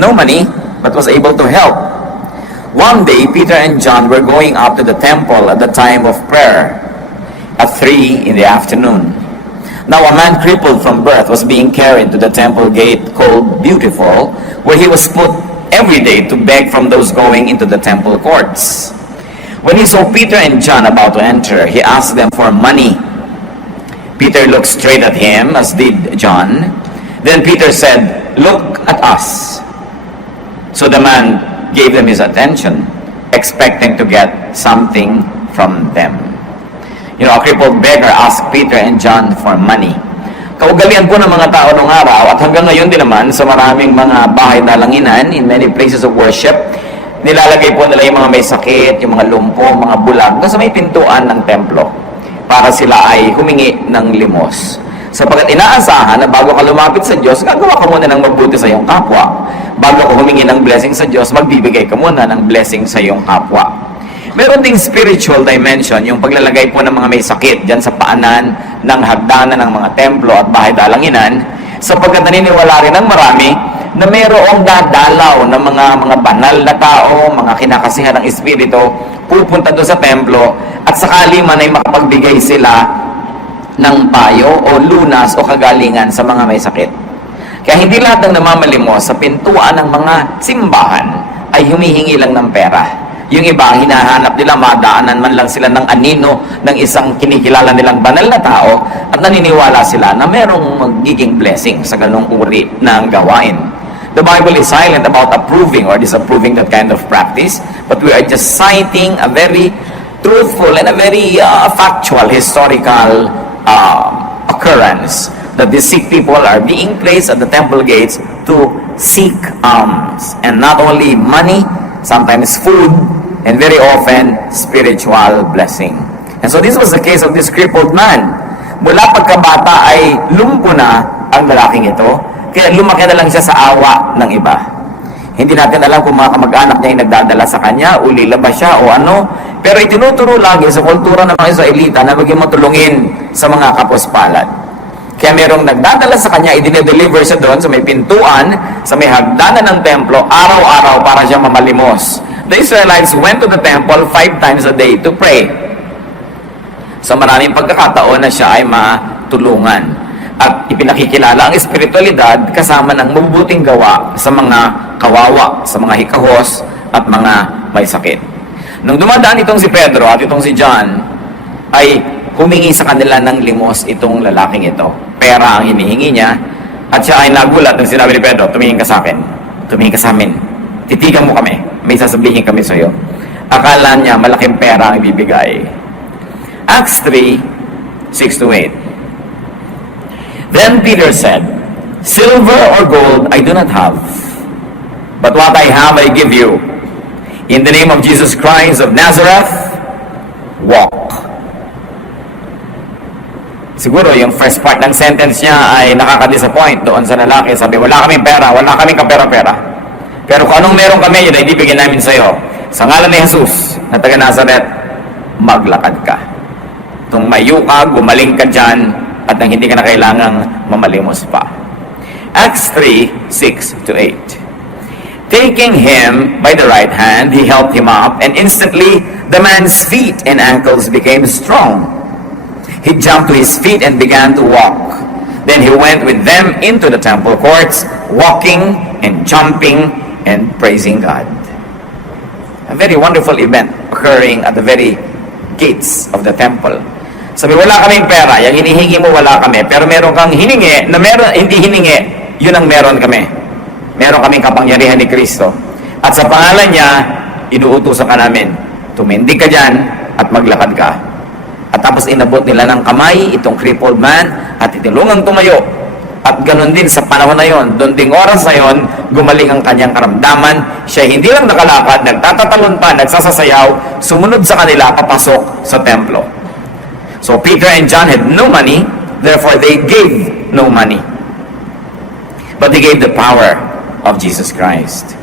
no money, but was able to help. One day, Peter and John were going up to the temple at the time of prayer, at 3 in the afternoon. Now a man crippled from birth was being carried to the temple gate called Beautiful, where he was put every day to beg from those going into the temple courts. When he saw Peter and John about to enter, he asked them for money. Peter looked straight at him, as did John. Then Peter said, "Look at us." So the man gave them his attention, expecting to get something from them. You know, a crippled beggar asked Peter and John for money. Kaugalian po ng mga tao noong araw, at hanggang ngayon din naman sa maraming mga bahay dalanginan, in many places of worship, nilalagay po nila yung mga may sakit, yung mga lumpo, mga bulag, sa may pintuan ng templo para sila ay humingi ng limos. Sapagkat inaasahan na bago ka lumapit sa Diyos, gagawa ka muna ng mabuti sa iyong kapwa. Bago ka humingi ng blessing sa Diyos, magbibigay ka muna ng blessing sa iyong kapwa. Meron ding spiritual dimension, yung paglalagay po ng mga may sakit dyan sa paanan ng hagdanan ng mga templo at bahay dalanginan, sapagkat naniniwala rin ng marami na mayroong dadalaw ng mga banal na tao, mga kinakasihan ng espiritu, pupunta doon sa templo at sakali man ay makapagbigay sila ng payo o lunas o kagalingan sa mga may sakit. Kaya hindi lahat ng namamalimos sa pintuan ng mga simbahan ay humihingi lang ng pera. Yung iba, hinahanap nila, madaanan man lang sila ng anino ng isang kinikilala nilang banal na tao at naniniwala sila na merong magiging blessing sa ganong uri ng gawain. The Bible is silent about approving or disapproving that kind of practice, but we are just citing a very truthful and a very factual historical occurrence that these sick people are being placed at the temple gates to seek alms, and not only money, sometimes food, and very often spiritual blessing. And so this was the case of this crippled man. Mula pagkabata ay lumpo na ang lalaking ito, kaya lumaki na lang siya sa awa ng iba. Hindi natin alam kung mga kamag-anak niya ay nagdadala sa kanya, ulila ba siya o ano, pero itinuturo lagi sa kultura ng mga Israelita na maging matulungin sa mga kapuspalad. Kaya merong nagdadala sa kanya, i-deliver siya doon sa may pintuan, sa may hagdanan ng templo, araw-araw para siya mamalimos. The Israelites went to the temple 5 times a day to pray. Sa maraming pagkakataon na siya ay matulungan. At ipinakikilala ang espiritualidad kasama ng mabubuting gawa sa mga kawawa, sa mga hikahos at mga may sakit. Nung dumadaan itong si Pedro at itong si John, ay humingi sa kanila ng limos itong lalaking ito. Pera ang hinihingi niya, at siya ay nagulat nang sinabi ni Pedro, "Tumingin ka sa akin, tumingin ka sa amin, titigan mo kami, may sasabihin kami sa iyo." Akala niya malaking pera ang ibibigay. Acts 3, 6-8. Then Peter said, "Silver or gold I do not have, but what I have I give you. In the name of Jesus Christ of Nazareth, walk." Siguro yung first part ng sentence niya ay nakaka-disappoint doon sa lalaki. Sabi, wala kaming pera, wala kaming kapera-pera. Pero kung anong meron kami, yun ay ibibigay namin sa iyo. Sa ngalan ni Jesus na taga Nazareth, maglakad ka. Tumayo ka, gumaling ka dyan, at nang hindi ka na kailangang mamalimos pa. Acts 3, 6-8. Taking him by the right hand, he helped him up, and instantly the man's feet and ankles became strong. He jumped to his feet and began to walk. Then he went with them into the temple courts, walking and jumping and praising God. A very wonderful event occurring at the very gates of the temple. Sabi, wala kaming pera, yung hinihingi mo wala kami, pero meron kang hiningi na meron, hindi hiningi, yun ang meron kami. Meron kaming kapangyarihan ni Kristo. At sa pangalan niya, inuutusan ka namin, tumindig ka dyan at maglakad ka. At tapos inabot nila ng kamay itong crippled man at itinulungang tumayo. At ganun din sa panahon na yon, doon ding oras na yon, gumaling ang kanyang karamdaman. Siya hindi lang nakalakad, nagtatatalon pa, nagsasasayaw, sumunod sa kanila papasok sa templo. So Peter and John had no money, therefore they gave no money. But they gave the power of Jesus Christ.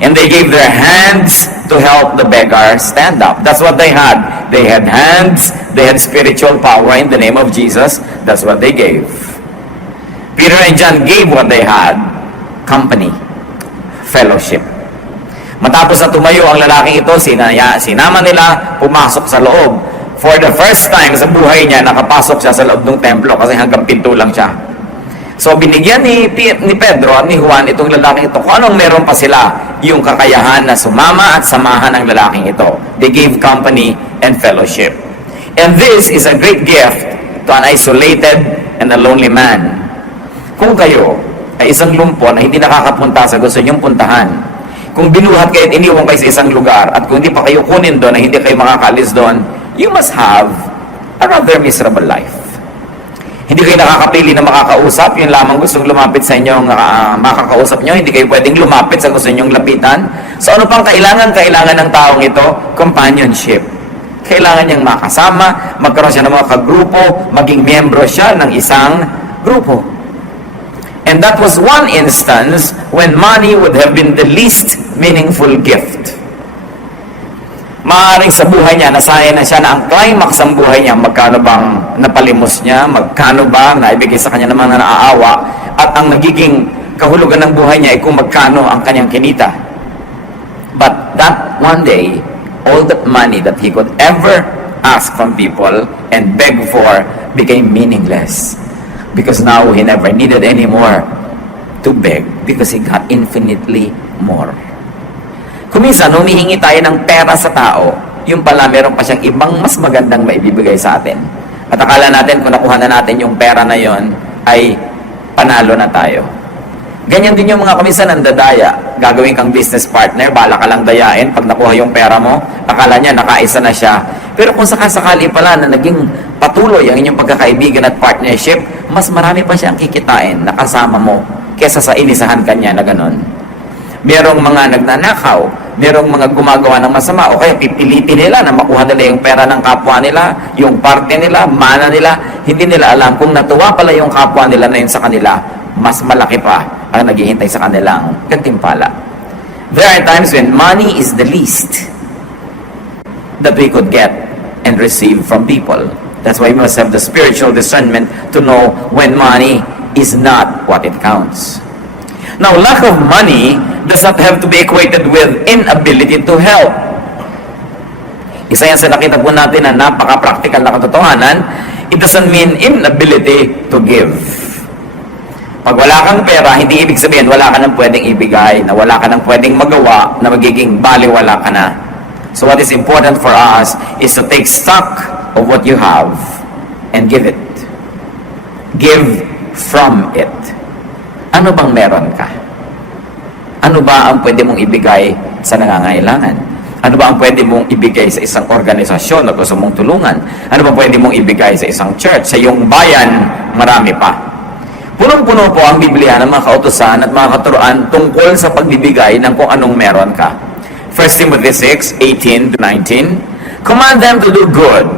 And they gave their hands to help the beggar stand up. That's what they had. They had hands, they had spiritual power in the name of Jesus. That's what they gave. Peter and John gave what they had, company. fellowship. Matapos na tumayo ang lalaking ito, sinama nila, pumasok sa loob. For the first time sa buhay niya, nakapasok siya sa loob ng templo kasi hanggang pinto lang siya. So binigyan ni Pedro at ni Juan itong lalaking ito kung anong meron pa sila, yung kakayahan na sumama at samahan ng lalaking ito. They gave company and fellowship. And this is a great gift to an isolated and a lonely man. Kung kayo ay isang lumpo na hindi nakakapunta sa gusto niyong puntahan, kung binuhat kayo at iniwan kayo sa isang lugar, at kung hindi pa kayo kunin doon na hindi kayo makakalis doon, you must have a rather miserable life. Hindi kayo nakakapili na makakausap, yun lamang gustong lumapit sa inyong makakausap nyo, hindi kayo pwedeng lumapit sa gusto nyong lapitan. So ano pang kailangan ng taong ito? Companionship. Kailangan niyang makasama, magkaroon siya ng mga kagrupo, maging miyembro siya ng isang grupo. And that was one instance when money would have been the least meaningful gift. Maaaring sa buhay niya, nasaya na siya na ang climax ng buhay niya, magkano bang napalimos niya, magkano bang naibigay sa kanya ng mga naaawa, at ang nagiging kahulugan ng buhay niya ay kung magkano ang kanyang kinita. But that one day, all that money that he could ever ask from people and beg for became meaningless. Because now he never needed anymore to beg because he got infinitely more. Kung minsan, humihingi tayo ng pera sa tao, yung pala meron pa siyang ibang mas magandang maibibigay sa atin. At akala natin kung nakuha na natin yung pera na yon ay panalo na tayo. Ganyan din yung mga kuminsan ang dadaya. Gagawin kang business partner, bala ka lang dayain. Pag nakuha yung pera mo, akala niya nakaisa na siya. Pero kung sakasakali pala na naging patuloy ang inyong pagkakaibigan at partnership, mas marami pa siyang kikitain na kasama mo kesa sa inisahan kanya na ganon. Merong mga nagnanakaw, merong mga gumagawa ng masama, o kaya pipilitin nila na makuha nila yung pera ng kapwa nila, yung parte nila, mana nila, hindi nila alam kung natuwa pala yung kapwa nila na yun sa kanila, mas malaki pa ang naghihintay sa kanilang gantimpala. There are times when money is the least that we could get and receive from people. That's why we must have the spiritual discernment to know when money is not what it counts. Now, lack of money does not have to be equated with inability to help. Isa yan sa nakita po natin na napaka-practical na katotohanan. It doesn't mean inability to give. Pag wala kang pera, hindi ibig sabihin wala ka nang pwedeng ibigay, na wala ka nang pwedeng magawa, na magiging baliwala ka na. So what is important for us is to take stock of what you have and give it. Give from it. Ano bang meron ka? Ano ba ang pwede mong ibigay sa nangangailangan? Ano ba ang pwede mong ibigay sa isang organisasyon na gusto mong tulungan? Ano ba pwede mong ibigay sa isang church? Sa iyong bayan, marami pa. Punong-puno po ang Biblia ng mga kautusan at mga katuruan tungkol sa pagbibigay ng kung anong meron ka. 1 Timothy 6:18-19, command them to do good,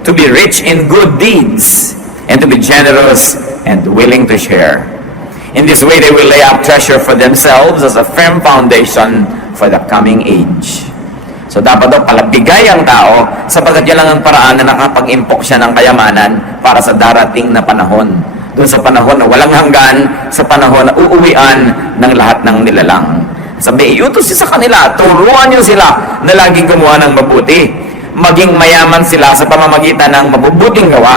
to be rich in good deeds, and to be generous and willing to share. In this way, they will lay up treasure for themselves as a firm foundation for the coming age. So dapat daw palabigay ang tao sapagkat yan lang ang paraan na nakapag-impok siya ng kayamanan para sa darating na panahon. Doon sa panahon na walang hanggan, sa panahon na uuwian ng lahat ng nilalang. Sabi, iutos siya sa kanila, turuan niyo sila na laging gumawa ng mabuti. Maging mayaman sila sa pamamagitan ng mabubuting gawa.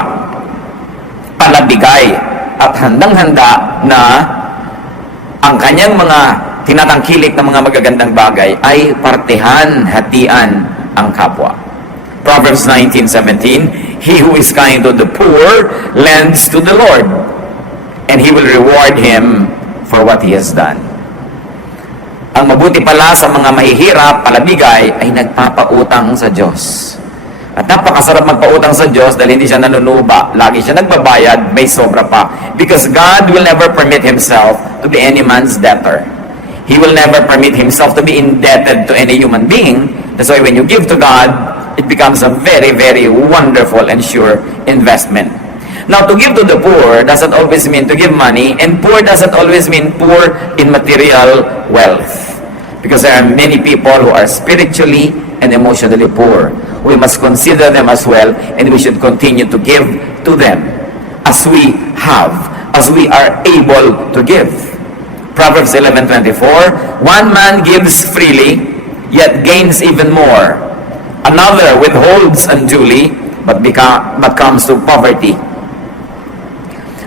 Palabigay at handang-handa na ang kanyang mga tinatangkilik na mga magagandang bagay ay partihan, hatian ang kapwa. Proverbs 19:17, he who is kind to the poor lends to the Lord, and He will reward him for what he has done. Ang mabuti pala sa mga mahihirap, palabigay, ay nagpapautang sa Diyos. At napakasarap magpautang sa Diyos dahil hindi siya nanunuba. Lagi siya nagbabayad, may sobra pa. Because God will never permit Himself to be any man's debtor. He will never permit Himself to be indebted to any human being. That's why when you give to God, it becomes a very, very wonderful and sure investment. Now, to give to the poor doesn't always mean to give money, and poor doesn't always mean poor in material wealth. Because there are many people who are spiritually and emotionally poor. We must consider them as well, and we should continue to give to them as we have, as we are able to give. Proverbs 11:24, one man gives freely, yet gains even more. Another withholds unduly, but comes to poverty.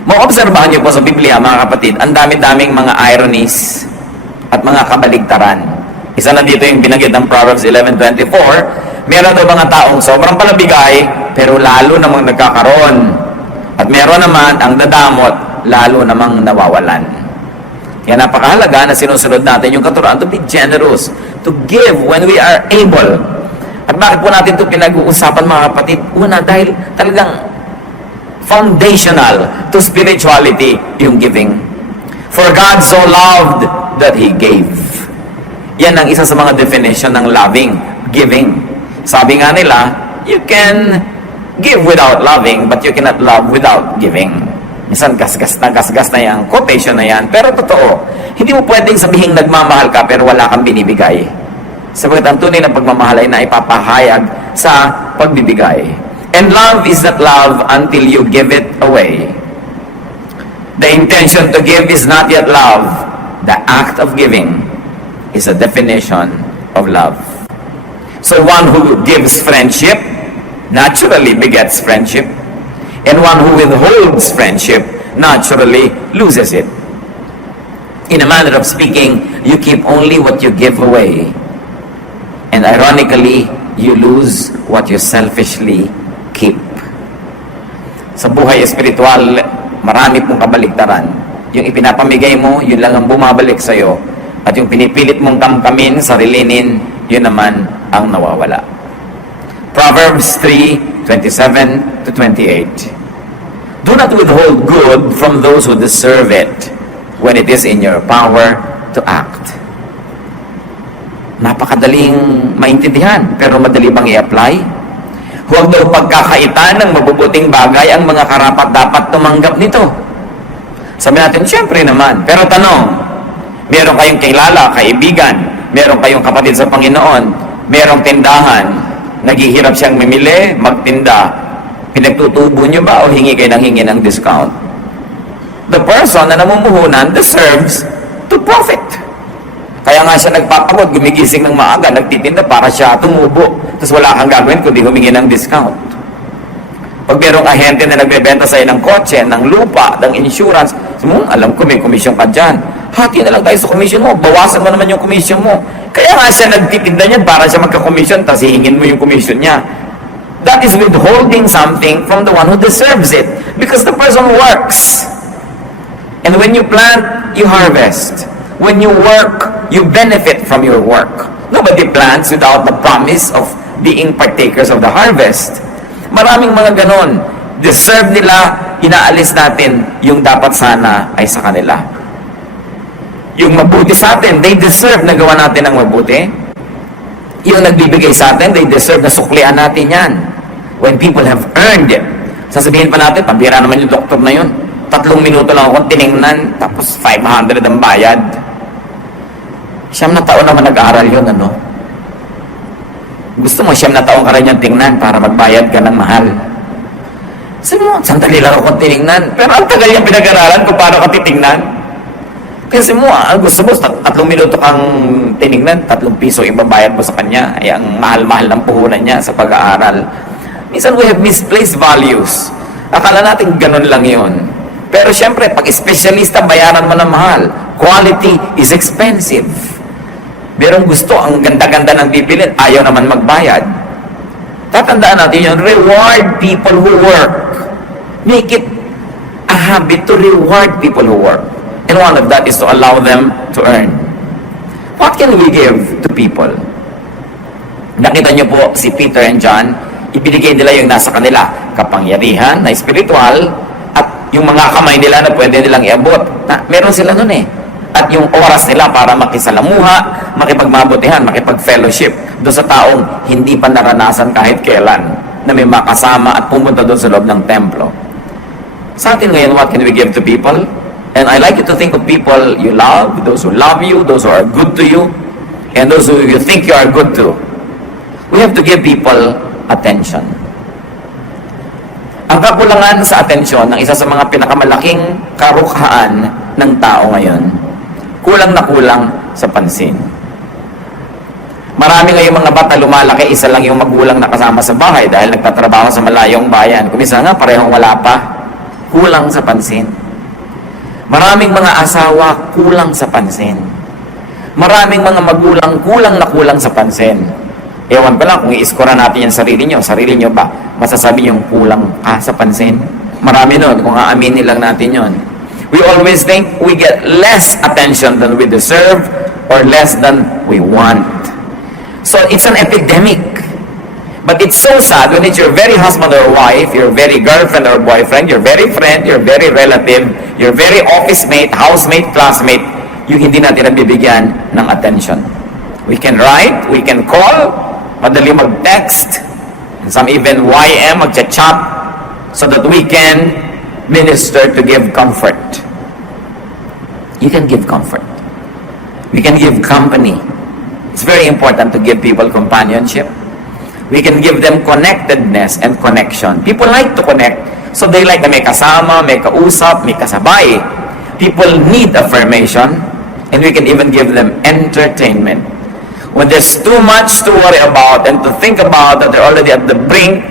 Maobserbahan niyo po sa Biblia, mga kapatid, ang dami-daming mga ironies at mga kabaligtaran. Isa na dito yung binanggit ng Proverbs 11:24, meron daw mga taong sobrang palabigay, pero lalo namang nagkakaroon. At meron naman ang dadamot, lalo namang nawawalan. Kaya napakahalaga na sinusunod natin yung katuruan to be generous, to give when we are able. At bakit po natin ito pinag-uusapan, mga kapatid? Una, dahil talagang foundational to spirituality yung giving. For God so loved that He gave. Yan ang isa sa mga definition ng loving, giving. Sabi nga nila, you can give without loving, but you cannot love without giving. Minsan gasgas na yan, quotation na yan, pero totoo, hindi mo pwedeng sabihin nagmamahal ka pero wala kang binibigay. Sabagat ang tunay na pagmamahal ay naipapahayag sa pagbibigay. And love is not love until you give it away. The intention to give is not yet love. The act of giving is a definition of love. So one who gives friendship naturally begets friendship. And one who withholds friendship naturally loses it. In a manner of speaking, you keep only what you give away. And ironically, you lose what you selfishly keep. Sa buhay espiritual, marami pong kabaligtaran. Yung ipinapamigay mo, yun lang ang bumabalik sa'yo. At yung pinipilit mong kamkamin, sarilinin, yun naman ang nawawala. Proverbs 3:27-28. Do not withhold good from those who deserve it when it is in your power to act. Napakadaling maintindihan, pero madali bang i-apply? Huwag daw pagkakaitan ng mabubuting bagay ang mga karapat-dapat tumanggap nito. Sabi natin, syempre naman. Pero tanong, meron kayong kilala, kaibigan, meron kayong kapatid sa Panginoon, merong tindahan, naghihirap siyang mimili, magtinda, pinagtutubo niyo ba o hingi kayo ng hingi ng discount? The person na namumuhunan deserves to profit. Kaya nga siya nagpapagod, gumigising ng maaga, nagtitinda para siya tumubo. Tapos wala kang gagawin kundi humingi ng discount. Pag merong ahente na nagbebenta sa'yo ng kotse, ng lupa, ng insurance, alam ko may komisyon ka dyan. Hati na lang tayo sa komisyon mo, bawasan mo naman yung komisyon mo. Kaya nga siya nagtitinda niyan para siya magka-komisyon, tapos hihingin mo yung komisyon niya. That is withholding something from the one who deserves it. Because the person works. And when you plant, you harvest. When you work, you benefit from your work. Nobody plants without the promise of being partakers of the harvest. Maraming mga ganon. Deserve nila, inaalis natin yung dapat sana ay sa kanila. Yung mabuti sa atin, they deserve na gawa natin ang mabuti. Yung nagbibigay sa atin, they deserve na suklian natin yan. When people have earned it. Sasabihin pa natin, pambira naman yung doktor na yun. 3 minuto lang akong tiningnan, tapos 500 ang bayad. 9 na taon naman nag-aaral yun, ano? Gusto mo 9 na taon ka rin yung tingnan para magbayad ka ng mahal. Sabi mo, sandali lang akong tiningnan. Pero ang tagal yung pinag-aralan kung paano ka titingnan. Kasi mo, gusto mo, 3 minuto kang tinignan, 3 piso ibabayad mo sa kanya. Ay, ang mahal-mahal ng puhunan niya sa pag-aaral. Minsan we have misplaced values. Akala natin ganun lang yon. Pero syempre, pag espesyalista, bayaran mo ng mahal. Quality is expensive. Merong gusto, ang ganda-ganda ng bibilin, ayaw naman magbayad. Tatandaan natin yun, reward people who work. Make it a habit to reward people who work. And one of that is to allow them to earn. What can we give to people? Nakita niyo po si Peter and John, ibinigay nila yung nasa kanila, kapangyarihan na spiritual, at yung mga kamay nila na pwede nilang iabot. Meron sila nun eh. At yung oras nila para makisalamuha, makipagmabutihan, makipag-fellowship doon sa taong hindi pa naranasan kahit kailan na may makasama at pumunta doon sa loob ng templo. Sa atin ngayon, what can we give to people? And I like you to think of people you love, those who love you, those who are good to you, and those who you think you are good to. We have to give people attention. Ang kakulangan sa atensyon ng isa sa mga pinakamalaking karukhaan ng tao ngayon kulang na kulang sa pansin. Marami ngayong mga bata lumalaki, isa lang yung magulang na kasama sa bahay dahil nagtatrabaho sa malayong bayan. Kung isa nga, parehong wala pa, kulang sa pansin. Maraming mga asawa, kulang sa pansin. Maraming mga magulang, kulang na kulang sa pansin. Ewan ko lang kung i-score natin yung sarili nyo ba, masasabi yung kulang ka sa pansin? Marami nun, kung aaminin lang natin yon. We always think we get less attention than we deserve or less than we want. So it's an epidemic. But it's so sad when it's your very husband or wife, your very girlfriend or boyfriend, your very friend, your very relative, your very office mate, housemate, classmate, yung hindi natin nabibigyan ng attention. We can write, we can call, madali mag-text, and some even YM, mag-chat, so that we can minister to give comfort. You can give comfort. We can give company. It's very important to give people companionship. We can give them connectedness and connection. People like to connect, so they like na may kasama, may kausap, may kasabay. People need affirmation, and we can even give them entertainment. When there's too much to worry about and to think about that they're already at the brink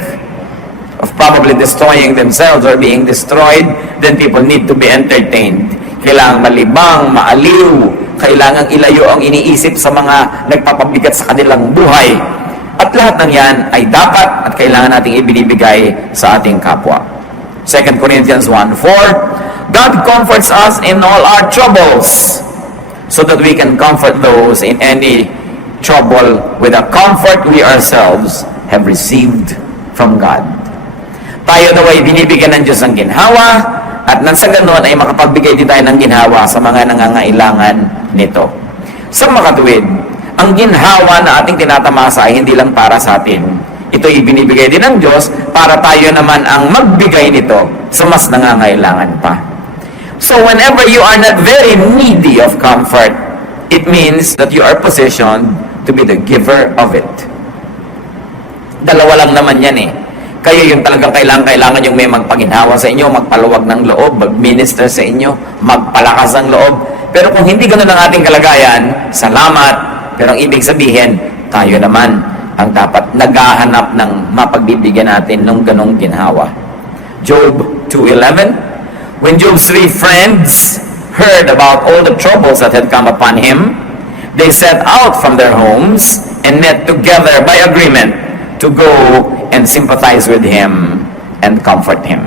of probably destroying themselves or being destroyed, then people need to be entertained. Kailangang malibang, maaliw, kailangang ilayo ang iniisip sa mga nagpapabigat sa kanilang buhay. At lahat ng yan ay dapat at kailangan nating ibinibigay sa ating kapwa. 2 Corinthians 1:4, God comforts us in all our troubles so that we can comfort those in any trouble with the comfort we ourselves have received from God. Tayo daw ay binibigyan ng Diyos ng ginhawa at nang sa ganoon ay makapagbigay din tayo ng ginhawa sa mga nangangailangan nito. Sa makatuwid, ang ginhawa na ating tinatamasa ay hindi lang para sa atin. Ito ay binibigay din ng Diyos para tayo naman ang magbigay nito sa mas nangangailangan pa. So whenever you are not very needy of comfort, it means that you are positioned to be the giver of it. Dalawa lang naman yan eh. Kayo yung talagang kailangan yung may magpaginhawa sa inyo, magpaluwag ng loob, mag-minister sa inyo, magpalakas ng loob. Pero kung hindi ganun ang ating kalagayan, salamat. Pero ang ibig sabihin, tayo naman ang dapat naghahanap ng mapagbibigyan natin ng ganong ginhawa. Job 2:11, when Job's 3 friends heard about all the troubles that had come upon him, they set out from their homes and met together by agreement to go and sympathize with him and comfort him.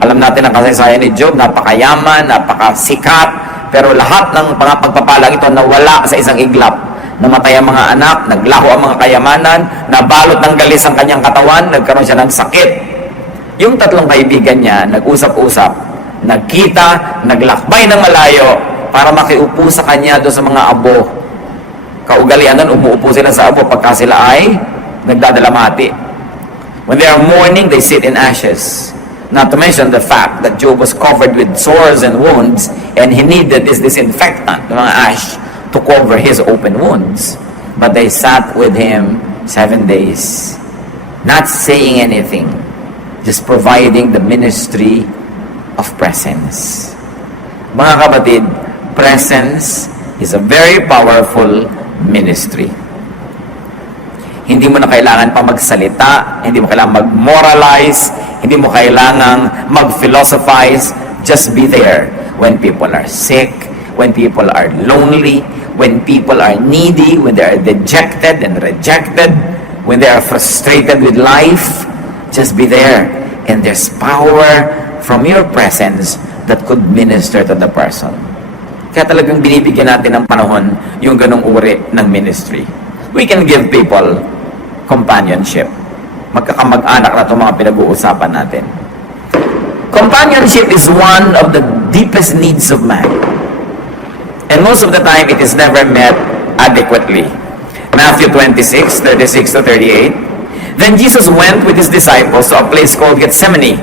Alam natin ang kasaysayan ni Job, napakayaman, napakasikat, pero lahat ng pagpapalang ito nawala sa isang iglap. Namatay ang mga anak, naglaho ang mga kayamanan, nabalot ng galis ang kanyang katawan, nagkaroon siya ng sakit. Yung tatlong kaibigan niya, nag-usap-usap, nagkita, naglakbay ng malayo para makiupo sa kanya doon sa mga abo. Kaugalian nun, umuupo sila sa abo pagka sila ay nagdadalamati. When they are mourning, they sit in ashes. Not to mention the fact that Job was covered with sores and wounds and he needed this disinfectant, mga ash, to cover his open wounds. But they sat with him 7 days, not saying anything, just providing the ministry of presence. Mga kapatid, presence is a very powerful ministry. Hindi mo na kailangan pa magsalita, hindi mo kailangan mag-moralize, hindi mo kailangan mag-philosophize. Just be there when people are sick, when people are lonely, when people are needy, when they are dejected and rejected, when they are frustrated with life. Just be there. And there's power from your presence that could minister to the person. Kaya talagang binibigyan natin ng panahon yung ganong uri ng ministry. We can give people companionship. Magkakamag-anak na itong mga pinag-uusapan natin. Companionship is one of the deepest needs of man. And most of the time, it is never met adequately. Matthew 26:36-38. Then Jesus went with his disciples to a place called Gethsemane.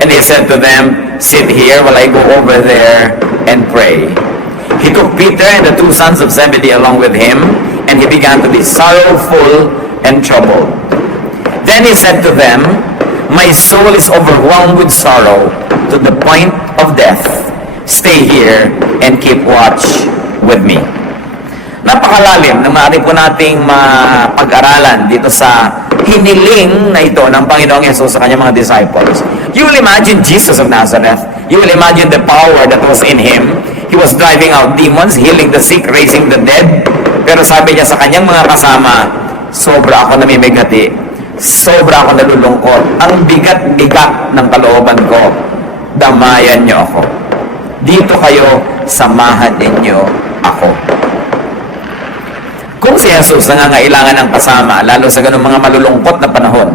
And he said to them, "Sit here while I go over there and pray." He took Peter and the 2 sons of Zebedee along with him, and he began to be sorrowful and troubled. Then he said to them, "My soul is overwhelmed with sorrow to the point of death. Stay here and keep watch with me. Napakalalim na maaari po nating mapag-aralan dito sa hiniling na ito ng Panginoong Yesus sa kanyang mga disciples. You will imagine Jesus of Nazareth. You will imagine the power that was in Him. He was driving out demons, healing the sick, raising the dead. Pero sabi niya sa kanyang mga kasama, sobra ako namimigati, sobra ako nalulungkot, ang bigat-bigat ng kalooban ko, damayan niyo ako. Dito kayo, samahan ninyo ako. Kung si Jesus nangangailangan ng kasama, lalo sa ganung mga malulungkot na panahon,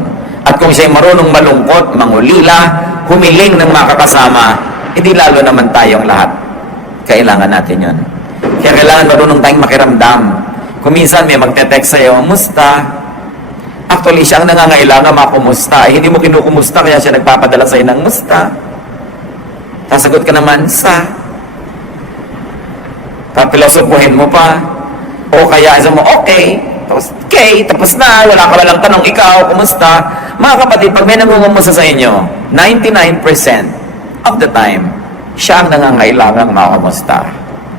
at kung siya'y marunong malungkot, mangulila, humiling ng mga kakasama, hindi lalo naman tayong lahat. Kailangan natin yon. Kaya kailangan marunong tayong makiramdam. Kung minsan may magte-text sa'yo, musta? Actually, siya ang nangangailangan makumusta. Hindi mo kinukumusta, kaya siya nagpapadala sa'yo ng musta. Sasagot ka naman, sa. Papilosopuhin mo pa. O kaya, isa mo, okay. Tapos na. Wala ka walang tanong, ikaw, kumusta? Mga kapatid, pag may nangungumusta sa inyo, 99% of the time, siya ang nangangailangang makumusta.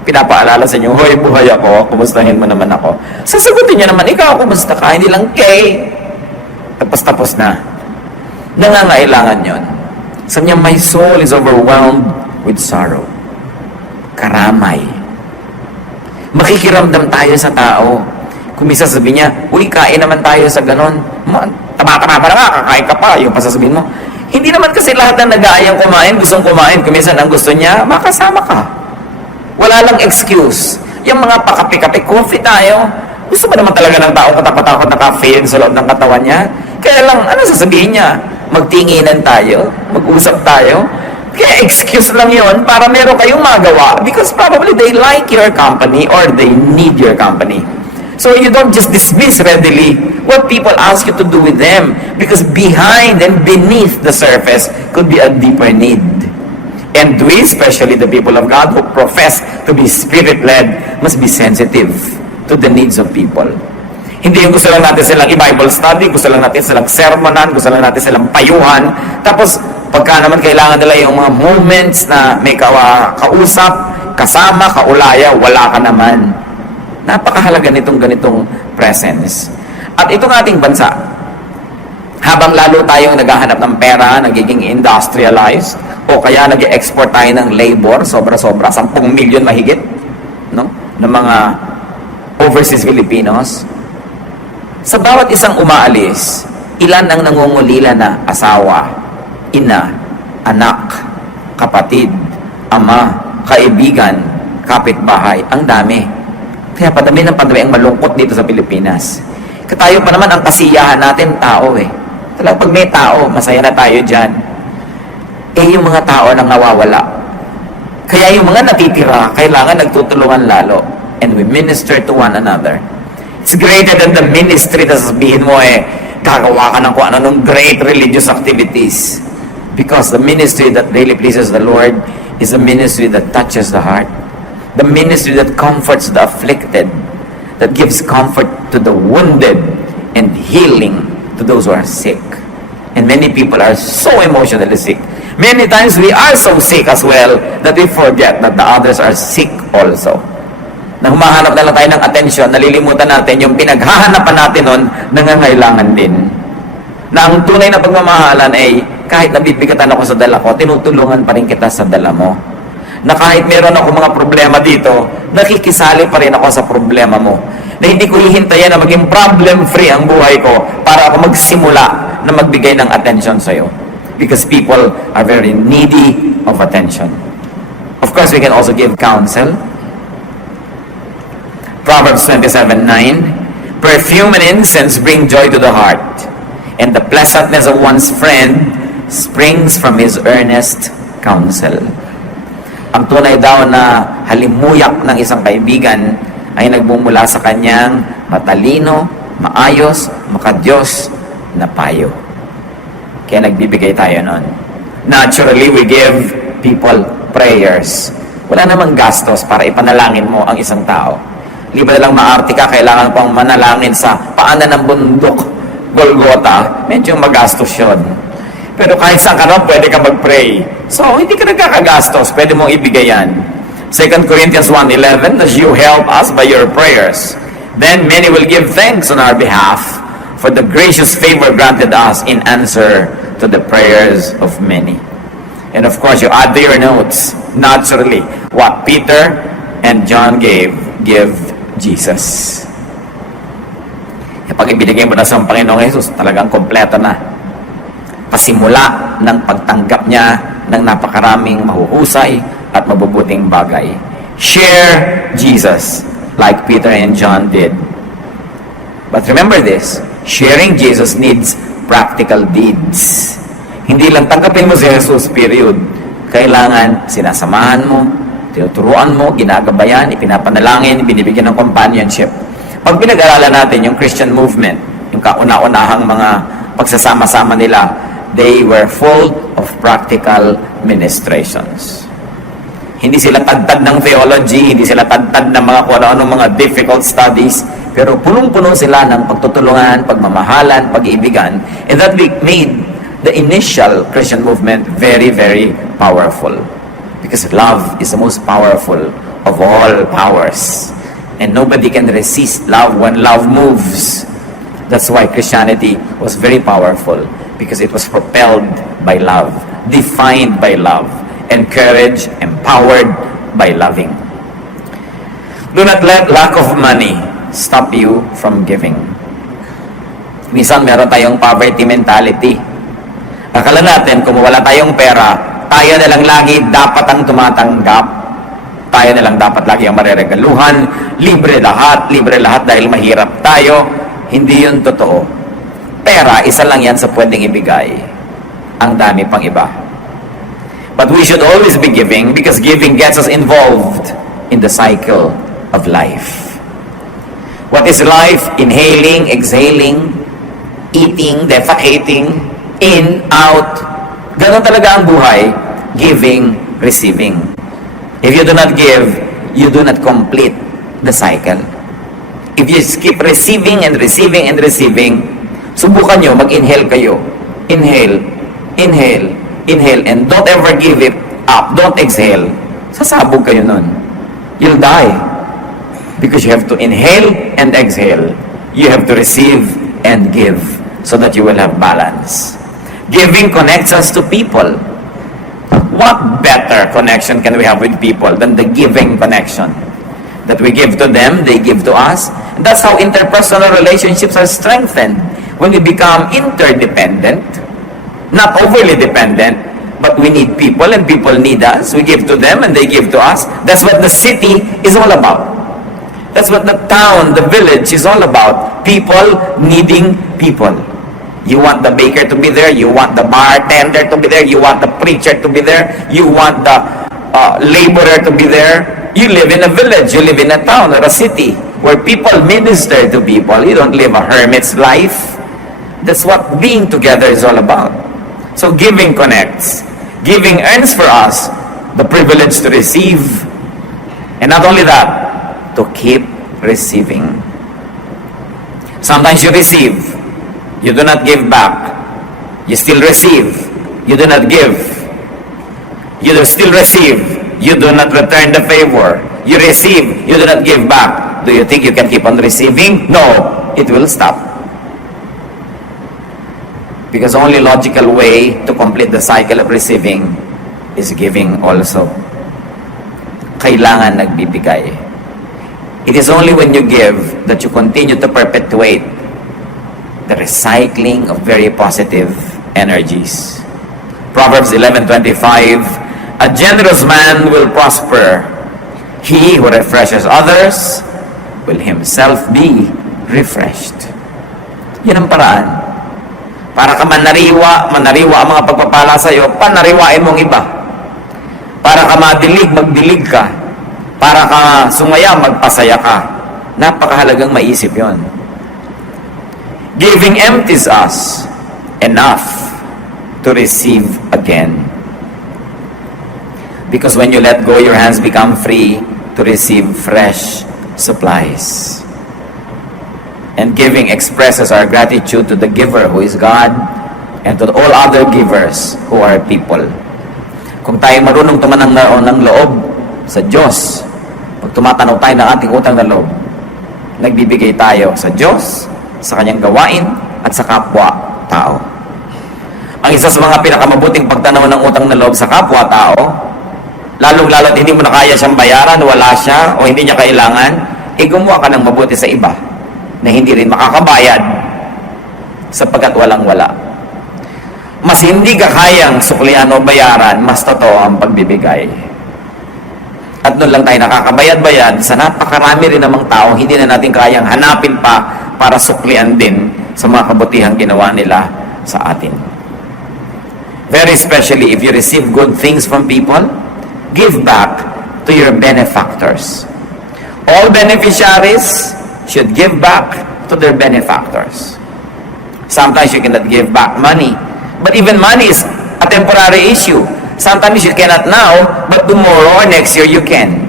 Pinapaalala sa inyo, hoy, buhay ako, kumustahin mo naman ako. Sasagutin niya naman, ikaw, kumusta ka? Hindi lang, tapos na. Nangangailangan yon. Sabi niya, my soul is overwhelmed with sorrow. Karamay. Makikiramdam tayo sa tao. Kung minsan sabihin niya, uy, kain naman tayo sa ganon. Tama pa na nga, kakain ka pa. Yung pasasabihin mo. Hindi naman kasi lahat ng nag-aayang kumain, gustong kumain. Kung minsan ang gusto niya, makasama ka. Wala lang excuse. Yung mga pakapi-kapi, coffee tayo. Gusto ba naman talaga ng tao katapat-takot na caffeine sa loob ng katawan niya? Kaya lang, ano sasabihin niya? Magtinginan tayo? Mag-usap tayo? Kaya excuse lang yon para meron kayong magawa because probably they like your company or they need your company. So you don't just dismiss readily what people ask you to do with them because behind and beneath the surface could be a deeper need. And we, especially the people of God who profess to be Spirit-led, must be sensitive to the needs of people. Hindi yung gusto lang natin silang i-Bible study, gusto lang natin silang sermonan, gusto lang natin silang payuhan. Tapos, pagka naman kailangan nila yung mga moments na may kausap, kasama, kaulaya, wala ka naman. Napakahalaga nitong ganitong presence. At itong ating bansa, habang lalo tayong naghahanap ng pera, nagiging industrialized, o kaya nag-export tayo ng labor, sobra-sobra, 10 million mahigit, no? Ng mga overseas Filipinos. Sa bawat isang umaalis, ilan ang nangungulila na asawa, ina, anak, kapatid, ama, kaibigan, kapitbahay, ang dami. Kaya padami ang malungkot dito sa Pilipinas. Katayo pa naman ang kasiyahan natin, tao eh. Talagang pag may tao, masaya na tayo dyan. Eh yung mga tao nang nawawala. Kaya yung mga natitira, kailangan nagtutulungan lalo. And we minister to one another. It's greater than the ministry na sabihin mo gagawa ka ng kung ano ng great religious activities. Because the ministry that really pleases the Lord is a ministry that touches the heart. The ministry that comforts the afflicted, that gives comfort to the wounded, and healing to those who are sick. And many people are so emotionally sick. Many times we are so sick as well that we forget that the others are sick also. Na humahanap na lang tayo ng atensyon, nalilimutan natin yung pinaghahanapan natin nun, nangangailangan din. Na ang tunay na pagmamahalan ay kahit nabibigatan ako sa dala ko, tinutulungan pa rin kita sa dala mo. Na kahit meron ako mga problema dito, nakikisali pa rin ako sa problema mo. Na hindi ko hihintayin na maging problem-free ang buhay ko para ako magsimula na magbigay ng attention sa'yo. Because people are very needy of attention. Of course, we can also give counsel. Proverbs 27:9, perfume and incense bring joy to the heart, and the pleasantness of one's friend springs from his earnest counsel. Ang tunay daw na halimuyak ng isang kaibigan ay nagmumula sa kanyang matalino, maayos, makadiyos na payo. Kaya nagbibigay tayo nun. Naturally, we give people prayers. Wala namang gastos para ipanalangin mo ang isang tao. Liba na lang maarte ka, kailangan pang manalangin sa paanan ng bundok, Golgota, medyo magastos yun. Pero kahit saan ka naman, pwede ka mag-pray. So, hindi ka nagkakagastos, pwede mong ibigay yan. 2 Corinthians 1:11, as you help us by your prayers, then many will give thanks on our behalf for the gracious favor granted us in answer to the prayers of many. And of course, you add to your notes, naturally, what Peter and John give Jesus. Kapag ibinigay mo na sa Panginoong Jesus, talagang kompleto na. Pasimula ng pagtanggap niya ng napakaraming mahuhusay at mabubuting bagay. Share Jesus like Peter and John did. But remember this, sharing Jesus needs practical deeds. Hindi lang tanggapin mo si Jesus, period. Kailangan sinasamahan mo, tinuturuan mo, ginagabayan, ipinapanalangin, binibigyan ng companionship. Pag pinag-aralan natin yung Christian movement, yung kauna-unahang mga pagsasama-sama nila, they were full of practical ministrations. Hindi sila tadtad ng theology, hindi sila tadtad ng mga kung ano mga difficult studies, pero punong-puno sila ng pagtutulungan, pagmamahalan, pag-iibigan, and that made the initial Christian movement very, very powerful. Because love is the most powerful of all powers. And nobody can resist love when love moves. That's why Christianity was very powerful, because it was propelled by love, defined by love, encouraged, empowered by loving. Do not let lack of money stop you from giving. Minsan meron tayong poverty mentality. Akala natin kung wala tayong pera, tayo na lang lagi dapat ang tumatanggap. Tayo na lang dapat lagi ang mareregaluhan, libre lahat dahil mahirap tayo. Hindi yun totoo. Pera, isa lang yan sa pwedeng ibigay. Ang dami pang iba. But we should always be giving, because giving gets us involved in the cycle of life. What is life? Inhaling, exhaling, eating, defecating, in, out. Ganon talaga ang buhay. Giving, receiving. If you do not give, you do not complete the cycle. If you keep receiving and receiving and receiving, subukan nyo, mag-inhale kayo. Inhale, inhale, inhale, and don't ever give it up. Don't exhale. Sasabog kayo nun. You'll die. Because you have to inhale and exhale. You have to receive and give so that you will have balance. Giving connects us to people. What better connection can we have with people than the giving connection? That we give to them, they give to us. And that's how interpersonal relationships are strengthened. When we become interdependent, not overly dependent, but we need people and people need us. We give to them and they give to us. That's what the city is all about. That's what the town, the village is all about. People needing people. You want the baker to be there, you want the bartender to be there, you want the preacher to be there, you want the laborer to be there. You live in a village, you live in a town or a city where people minister to people. You don't live a hermit's life. That's what being together is all about. So giving connects. Giving earns for us the privilege to receive. And not only that, to keep receiving. Sometimes you receive. You do not give back. You still receive. You do not give. You do still receive. You do not return the favor. You receive. You do not give back. Do you think you can keep on receiving? No. It will stop. Because only logical way to complete the cycle of receiving is giving also. Kailangan nagbibigay. It is only when you give that you continue to perpetuate the recycling of very positive energies. Proverbs 11:25, a generous man will prosper. He who refreshes others will himself be refreshed. Yan ang paraan. Para ka manariwa ang mga pagpapala sa iyo, panariwain mong iba. Para ka madilig, magdilig ka. Para ka sumaya, magpasaya ka. Napakahalagang maisip yon. Giving empties us enough to receive again. Because when you let go, your hands become free to receive fresh supplies. And giving expresses our gratitude to the giver who is God and to all other givers who are people. Kung tayo marunong tumanang ng loob, sa Diyos. Pag tumatanaw tayo ng ating utang na loob, nagbibigay tayo sa Diyos, sa kanyang gawain, at sa kapwa-tao. Ang isa sa mga pinakamabuting pagtanaw ng utang na loob sa kapwa-tao, lalong-lalo hindi mo na kaya siyang bayaran, wala siya, o hindi niya kailangan, gumawa ka ng mabuti sa iba na hindi rin makakabayad sapagkat walang-wala. Mas hindi ka kayang suklian o bayaran, mas totoo ang pagbibigay. At doon lang tayo nakakabayad-bayad sa napakarami rin namang tao, hindi na natin kayang hanapin pa para suklian din sa mga kabutihang ginawa nila sa atin. Very especially if you receive good things from people, give back to your benefactors. All beneficiaries should give back to their benefactors. Sometimes you cannot give back money, but even money is a temporary issue. Sometimes you cannot now, but tomorrow or next year you can.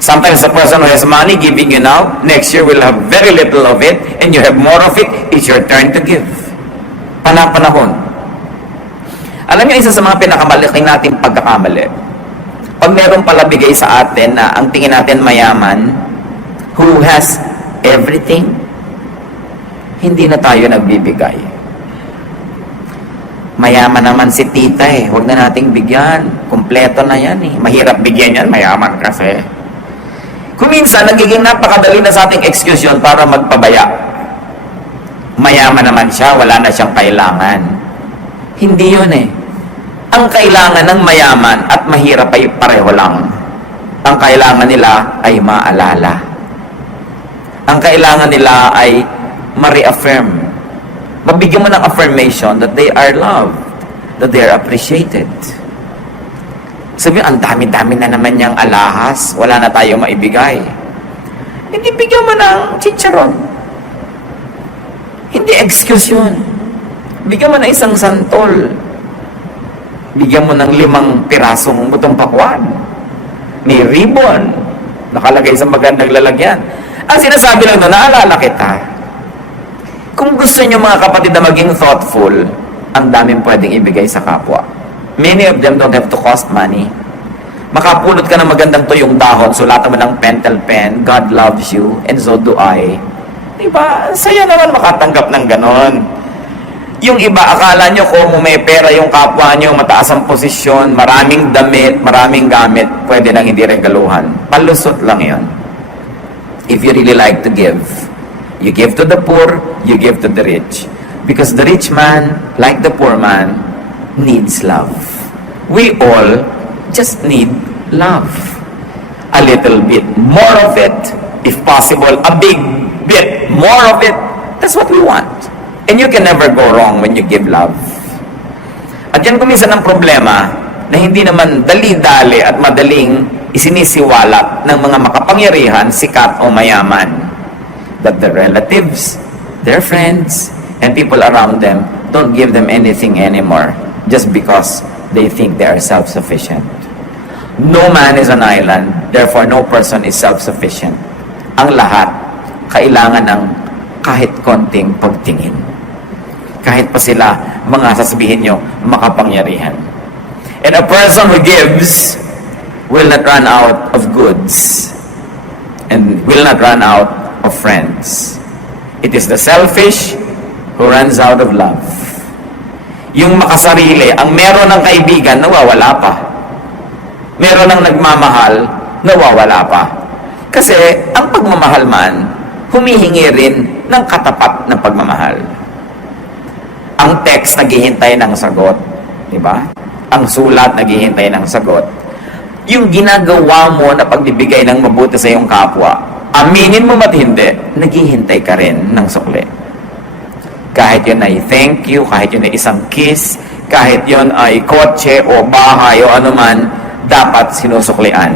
Sometimes the person who has money giving you now, next year will have very little of it, and you have more of it, it's your turn to give. Panahon. Alam niyo, isa sa mga pinakamalaking nating pagkakamali, pag meron pala bigay sa atin na ang tingin natin mayaman, who has everything, hindi na tayo nagbibigay. Mayaman naman si tita huwag na nating bigyan. Kumpleto na yan Mahirap bigyan yan, mayaman kasi. Kung minsan, nagiging napakadali na sa ating excuse yun para magpabaya. Mayaman naman siya, wala na siyang kailangan. Hindi yun Ang kailangan ng mayaman at mahirap ay pareho lang. Ang kailangan nila ay maalala. Ang kailangan nila ay ma-reaffirm. Mabigyan mo ng affirmation that they are loved, that they are appreciated. Sabi, ang dami-dami na naman niyang alahas, wala na tayo maibigay. Hindi bigyan mo ng chicharon. Hindi excuse yun. Bigyan mo ng isang santol. Bigyan mo ng 5 pirasong butong pakwan. May ribbon. Nakalagay sa magandang lalagyan. Ang sinasabi lang doon, naalala kita. Kung gusto niyo mga kapatid na maging thoughtful, ang daming pwedeng ibigay sa kapwa. Many of them don't have to cost money. Makapulot ka ng magandang tuyong dahon, sulatan mo ng pentel pen, God loves you, and so do I. Diba? Saya naman makatanggap ng ganon. Yung iba, akala nyo kung may pera yung kapwa nyo, mataas ang posisyon, maraming damit, maraming gamit, pwede nang hindi regaluhan. Palusot lang yon. If you really like to give, you give to the poor, you give to the rich. Because the rich man, like the poor man, needs love. We all just need love. A little bit more of it, if possible, a big bit more of it. That's what we want. And you can never go wrong when you give love. At yan kuminsan ang problema na hindi naman dali-dali at madaling isinisiwalat ng mga makapangyarihan, sikat o mayaman. That the relatives, their friends, and people around them don't give them anything anymore just because they think they are self-sufficient. No man is an island, therefore no person is self-sufficient. Ang lahat, kailangan ng kahit konting pagtingin. Kahit pa sila, mga sasabihin nyo, makapangyarihan. And a person who gives will not run out of goods and will not run out of friends. It is the selfish who runs out of love. Yung makasarili, ang meron ng kaibigan, nawawala pa. Meron ng nagmamahal, nawawala pa. Kasi ang pagmamahal man, humihingi rin ng katapat na pagmamahal. Ang text naghihintay ng sagot, di ba? Ang sulat naghihintay ng sagot. Yung ginagawa mo na pagbibigay ng mabuti sa iyong kapwa, aminin mo ba't hindi, naghihintay ka rin ng sukli. Kahit yun ay thank you, kahit yun ay isang kiss, kahit yun ay kotse o bahay o anuman, dapat sinusuklian.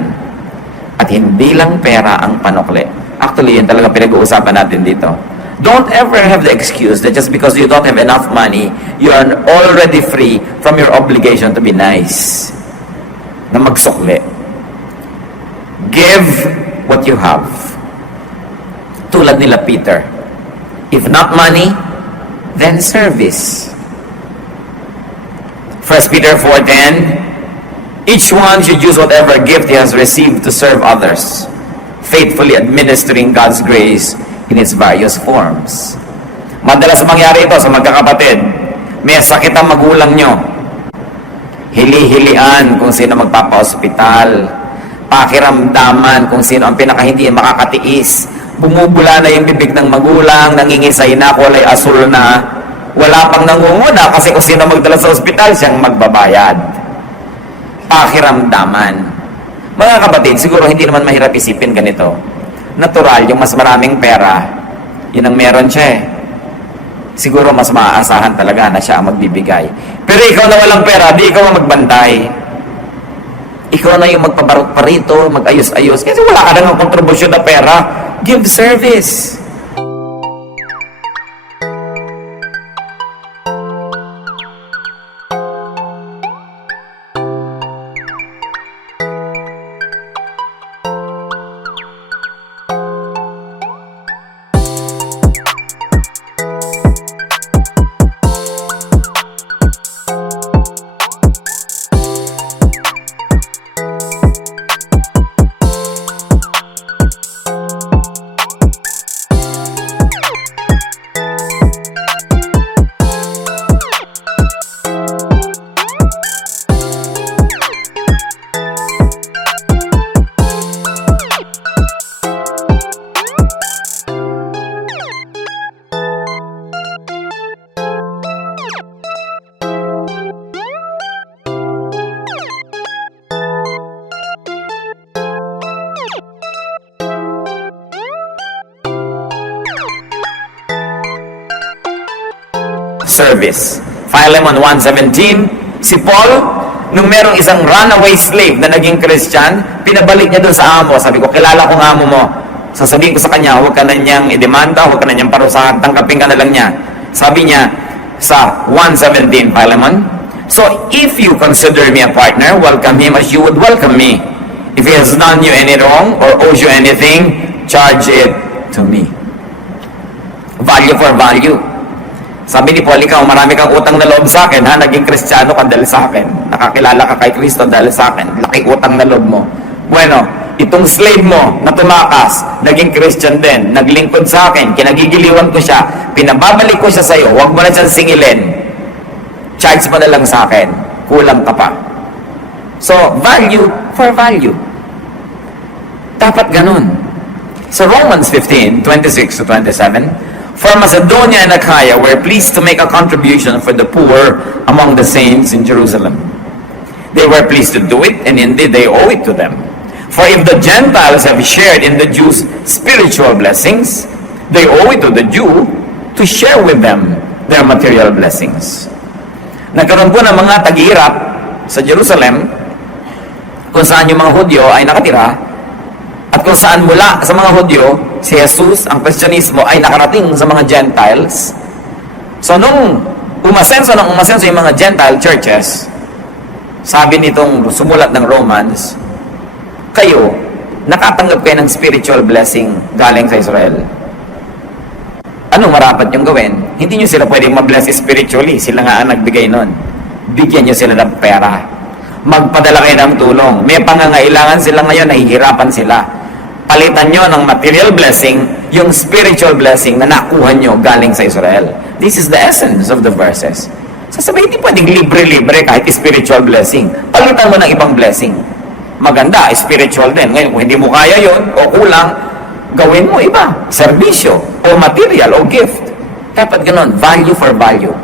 At hindi lang pera ang panukli. Actually, yun talaga pinag-uusapan natin dito. Don't ever have the excuse that just because you don't have enough money, you are already free from your obligation to be nice. Na magsukli. Give what you have. Tulad nila Peter. If not money, then service. 1 Peter 4:10, Each one should use whatever gift he has received to serve others, faithfully administering God's grace in its various forms. Madalas mangyari ito sa magkakapatid. May sakit ang magulang nyo. Hili-hilian kung sino magpapa-ospital. Pakiramdaman kung sino ang pinaka hindi makakatiis. Bumubula na yung bibig ng magulang, nangingisay na, kulay asul na. Wala pang nangunguna kasi kung sino magdala sa ospital, siyang magbabayad. Pakiramdaman. Mga kapatid, siguro hindi naman mahirap isipin ganito. Natural, yung mas maraming pera, yun ang meron siya eh. Siguro mas maaasahan talaga na siya ang magbibigay. Pero ikaw na walang pera, di ikaw ang magbantay. Ikaw na yung magpabarot pa rito, mag-ayos-ayos. Kasi wala ka na ng kontribusyon na pera. Give service. Service. Philemon 1:17, si Paul, nung merong isang runaway slave na naging Christian, pinabalik niya dun sa amo. Sabi ko, kilala ko ng amo mo. Sasabihin ko sa kanya, huwag ka na niyang idemanda, huwag ka na niyang parusahan, tanggapin ka na lang niya. Sabi niya sa 1:17, Philemon, so if you consider me a partner, welcome him as you would welcome me. If he has done you any wrong or owes you anything, charge it to me. Value for value. Sabi ni Paul, ikaw, marami kang utang na loob sa akin, ha? Naging Kristiyano ka dahil sa akin. Nakakilala ka kay Kristo dahil sa akin. Laki utang na loob mo. Bueno, itong slave mo na tumakas, naging Christian din, naglingkod sa akin, kinagigiliwan ko siya, pinababalik ko siya sa iyo, huwag mo na siyang singilin. Charge mo na lang sa akin. Kulang ka pa. So, value for value. Dapat ganun. So, Romans 15:26-27, for Macedonia and Achaia were pleased to make a contribution for the poor among the saints in Jerusalem. They were pleased to do it, and indeed they owe it to them. For if the Gentiles have shared in the Jews' spiritual blessings, they owe it to the Jew to share with them their material blessings. Nagkaroon po ng mga tag-hirap sa Jerusalem, kung saan yung mga Hudyo ay nakatira, at kung saan mula sa mga Hudyo, si Jesus, ang Kristyanismo, ay nakarating sa mga Gentiles. So, nung umasenso yung mga Gentile churches, sabi nitong sumulat ng Romans, kayo, nakatanggap kayo ng spiritual blessing galing sa Israel. Anong marapat yung gawin? Hindi nyo sila pwedeng ma-bless spiritually. Sila nga ang nagbigay nun. Bigyan nyo sila ng pera. Magpadala kayo ng tulong. May pangangailangan sila ngayon, nahihirapan sila. Palitan nyo ng material blessing, yung spiritual blessing na nakuha nyo galing sa Israel. This is the essence of the verses. Sasabihin, hindi pwedeng libre-libre kahit spiritual blessing. Palitan mo ng ibang blessing. Maganda, spiritual din. Ngayon, kung hindi mo kaya yon o kulang, gawin mo iba. Serbisyo, o material, o gift. Dapat ganun, value for value.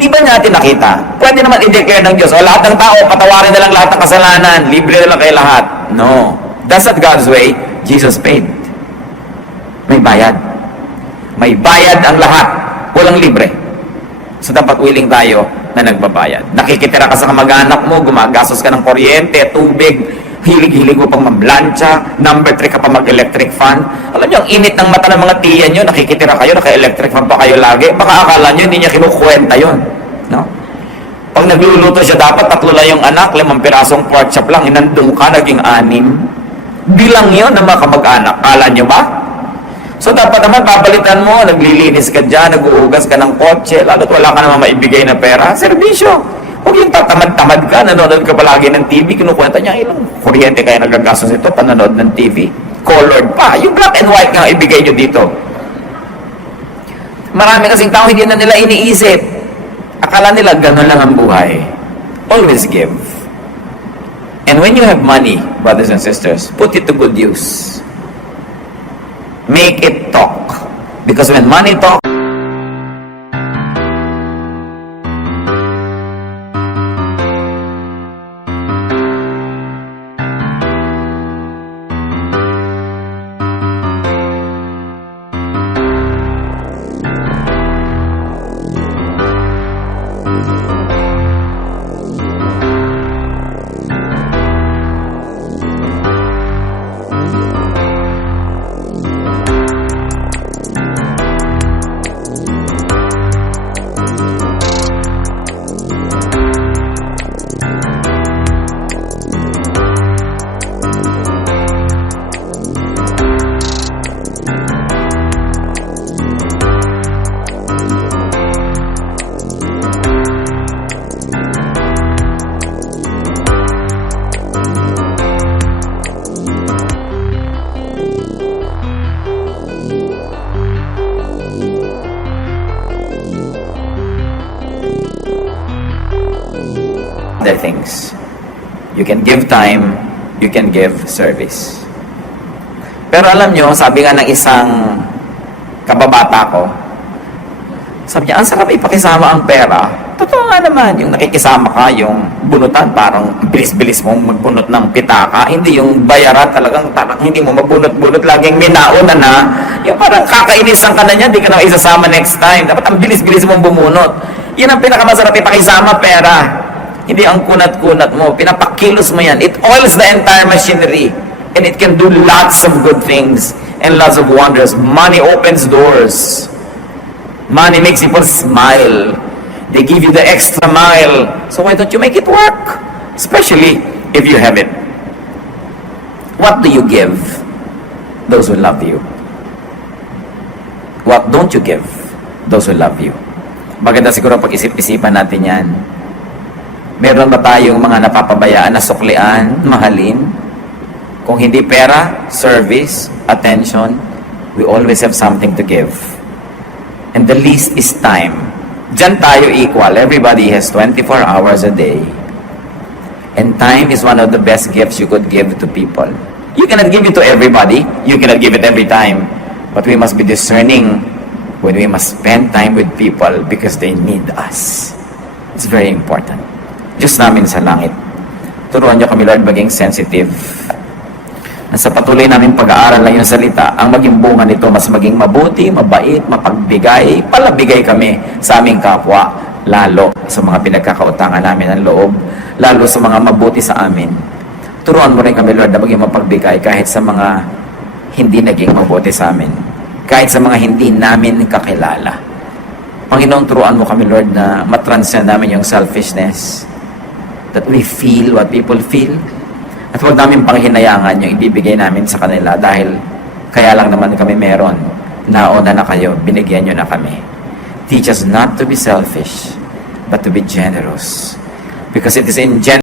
Di ba natin nakita? Pwede naman i-declare ng Diyos, o lahat ng tao, patawarin na lang lahat ng kasalanan, libre na lang kayo lahat. No. That's not God's way. Jesus paid. May bayad. May bayad ang lahat. Walang libre. So dapat willing tayo na nagbabayad. Nakikitira ka sa kamag-anak mo, gumagastos ka ng kuryente, tubig, hilig-hilig mo pang mamlansya, number 3 ka pa mag-electric fan. Alam niyo, ang init ng mata ng mga tiya nyo, nakikitira kayo, naka-electric fan pa kayo lagi. Baka akala nyo, hindi niya kinukwenta yun. No? Pag nagluluto siya, dapat 3 lang yung anak, 5 pirasong pork chop lang, inandong ka, naging 6. Bilang yun ng mga kamag-anak. Kala nyo ba? So dapat naman papalitan mo, naglilinis ka dyan, nag-uugas ka ng kotse, lalo't wala ka naman maibigay na pera, serbisyo. O Huwag yung tatamad-tamad ka, nanonood ka palagi ng TV, kinukwenta niya, ilang kuryente kaya nagagastos ito, panonood ng TV. Colored pa. Yung black and white nga ibigay nyo dito. Marami kasing tao hindi na nila iniisip. Akala nila gano'n lang ang buhay. Always give. And when you have money, brothers and sisters, put it to good use. Make it talk. Because when money talks, other things. You can give time, you can give service. Pero alam nyo, sabi nga ng isang kababata ko, sabi niya, ang sarap ipakisama ang pera. Totoo nga naman, yung nakikisama ka, yung bunutan, parang bilis-bilis mong magbunot ng pitaka. Hindi yung bayaran talagang hindi mo magbunot-bunot, laging minauna na. Yung parang kakainisan ka na niya, di ka na isasama next time. Dapat ang bilis-bilis mong bumunot. Yan ang pinakamasarap ipakisama, pera. Hindi ang kunat-kunat mo. Pinapakilos mo yan. It oils the entire machinery. And it can do lots of good things and lots of wonders. Money opens doors. Money makes people smile. They give you the extra mile. So why don't you make it work? Especially if you have it. What do you give? Those who love you. What don't you give? Those who love you. Maganda siguro pag-isip-isipan natin yan. Meron ba tayong mga napapabayaan na suklian, mahalin? Kung hindi pera, service, attention, we always have something to give. And the least is time. Diyan tayo equal. Everybody has 24 hours a day. And time is one of the best gifts you could give to people. You cannot give it to everybody. You cannot give it every time. But we must be discerning when we must spend time with people because they need us. It's very important. Diyos namin sa langit, turuan niyo kami, Lord, maging sensitive. Na sa patuloy namin pag-aaral ng iyong salita, ang maging bunga nito mas maging mabuti, mabait, mapagbigay, palabigay kami sa aming kapwa, lalo sa mga pinagkakautangan namin ng loob, lalo sa mga mabuti sa amin. Turuan mo rin kami, Lord, na maging mapagbigay kahit sa mga hindi naging mabuti sa amin, kahit sa mga hindi namin kakilala. Panginoon, turuan mo kami, Lord, na matranscend namin yung selfishness, that we feel what people feel, at huwag namin panghinayangan yung ibibigay namin sa kanila dahil kaya lang naman kami meron. Nauna na kayo, binigyan nyo na kami. Teach us not to be selfish, but to be generous. Because it is in generosity